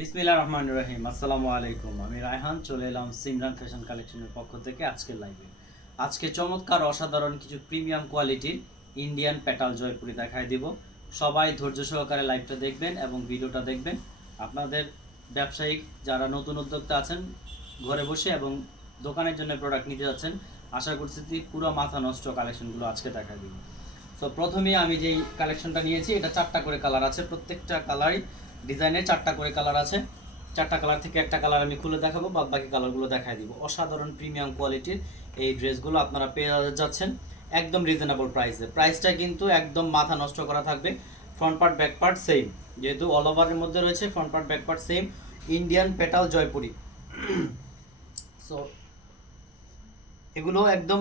বিসমিল্লাহ রহমান রহিম, আসসালামু আলাইকুম। আমি রায়হান, চলে এলাম সিমরান ফ্যাশন কালেকশনের পক্ষ থেকে আজকের লাইভে। আজকে চমৎকার, অসাধারণ কিছু প্রিমিয়াম কোয়ালিটির ইন্ডিয়ান পেটাল জয়পুরি দেখায় দিব। সবাই ধৈর্য সহকারে লাইভটা দেখবেন এবং ভিডিওটা দেখবেন। আপনাদের ব্যবসায়িক যারা নতুন উদ্যোক্তা আছেন, ঘরে বসে এবং দোকানের জন্য প্রোডাক্ট নিতে যাচ্ছেন, আশা করছি পুরো মাথা নষ্ট কালেকশনগুলো আজকে দেখায় দিব। তো প্রথমে আমি যেই কালেকশনটা নিয়েছি, এটা চারটা করে কালার আছে। প্রত্যেকটা কালারই ডিজাইনের চারটা করে কালার আছে। চারটা কালার থেকে একটা কালার আমি খুলে দেখাবো বাদ বাকি কালারগুলো দেখাই দিব। অসাধারণ প্রিমিয়াম কোয়ালিটির এই ড্রেসগুলো আপনারা পেয়ে যাচ্ছেন একদম রিজনেবল প্রাইসে প্রাইসটা কিন্তু একদম মাথা নষ্ট করা থাকবে। Front part back part same যেহেতু অল ওভারের মধ্যে রয়েছে front part back part same Indian petal Jaipuri so এগুলো একদম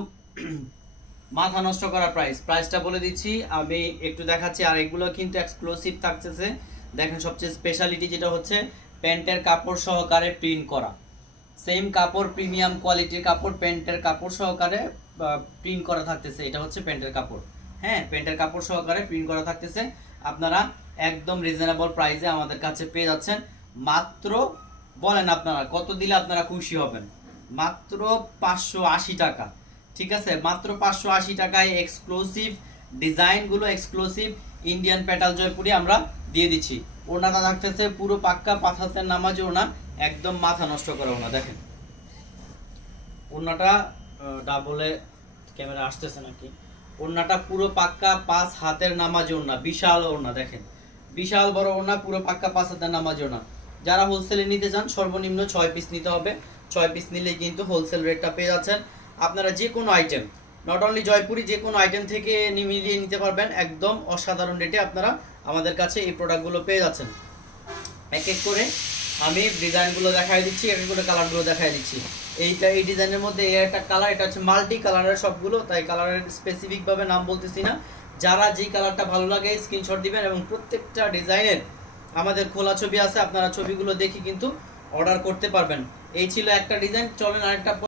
মাথা নষ্ট করা প্রাইস প্রাইসটা বলে দিচ্ছি, আমি একটু দেখাচ্ছি, আর এগুলো কিন্তু এক্সক্লুসিভ থাকতেছে। দেখেন সবচেয়ে স্পেশালিটি যেটা হচ্ছে প্যান্টের কাপড় সহকারে প্রিন্ট করা। সেম কাপড় প্রিমিয়াম কোয়ালিটির কাপড় প্যান্টের কাপড় সহকারে প্রিন্ট করা থাকতেছে। এটা হচ্ছে প্যান্টের কাপড়। হ্যাঁ প্যান্টের কাপড় সহকারে প্রিন্ট করা থাকতেছে। আপনারা একদম রিজনেবল প্রাইসে আমাদের কাছে পেয়ে যাচ্ছেন। মাত্র, বলেন আপনারা, কত দিলে আপনারা খুশি হবেন? মাত্র পাঁচশো আশি টাকা। ঠিক আছে? মাত্র পাঁচশো আশি টাকায় এক্সক্লুসিভ ডিজাইনগুলো এক্সক্লুসিভ ইন্ডিয়ান পেটাল জয়পুরি আমরা দিয়ে দিচ্ছি। ওনাটা থাকতেছে পুরো পাক্কা পাঁচ হাতের নামাজে ওনা একদম মাথা নষ্ট করে ওনা দেখেন। ওনাটা ডাবলে ক্যামেরা আসতেছে নাকি? ওনাটা পুরো পাক্কা পাঁচ হাতের নামাজে ওনা বিশাল ওনা দেখেন। বিশাল বড় ওনা পুরো পাক্কা পাঁচ হাতের নামাজে ওনা যারা হোলসেলে নিতে চান, সর্বনিম্ন ছয় পিস নিতে হবে। ছয় পিস নিলেই কিন্তু হোলসেল রেটটা পেয়ে যাচ্ছেন। আপনারা যে কোনো আইটেম নট অনলি জয়পুরি, যে কোনো আইটেম থেকে নি- মিলিয়ে নিতে পারবেন। একদম অসাধারণ রেটে আপনারা আমাদের কাছে এই প্রোডাক্টগুলো পেয়ে যাচ্ছেন। এক এক করে আমি ডিজাইনগুলো দেখাই দিচ্ছি এক এক করে কালারগুলো দেখাই দিচ্ছি। এইটা এই ডিজাইনের মধ্যে এই একটা কালার এটা হচ্ছে মাল্টি কালারের সবগুলো, তাই কালারের স্পেসিফিকভাবে নাম বলতেছি না। যারা যেই কালারটা ভালো লাগে স্ক্রিনশট দিবেন এবং প্রত্যেকটা ডিজাইনের আমাদের খোলা ছবি আছে, আপনারা ছবিগুলো দেখে কিন্তু অর্ডার করতে পারবেন। এই ছিল একটা ডিজাইন চলেন আরেকটা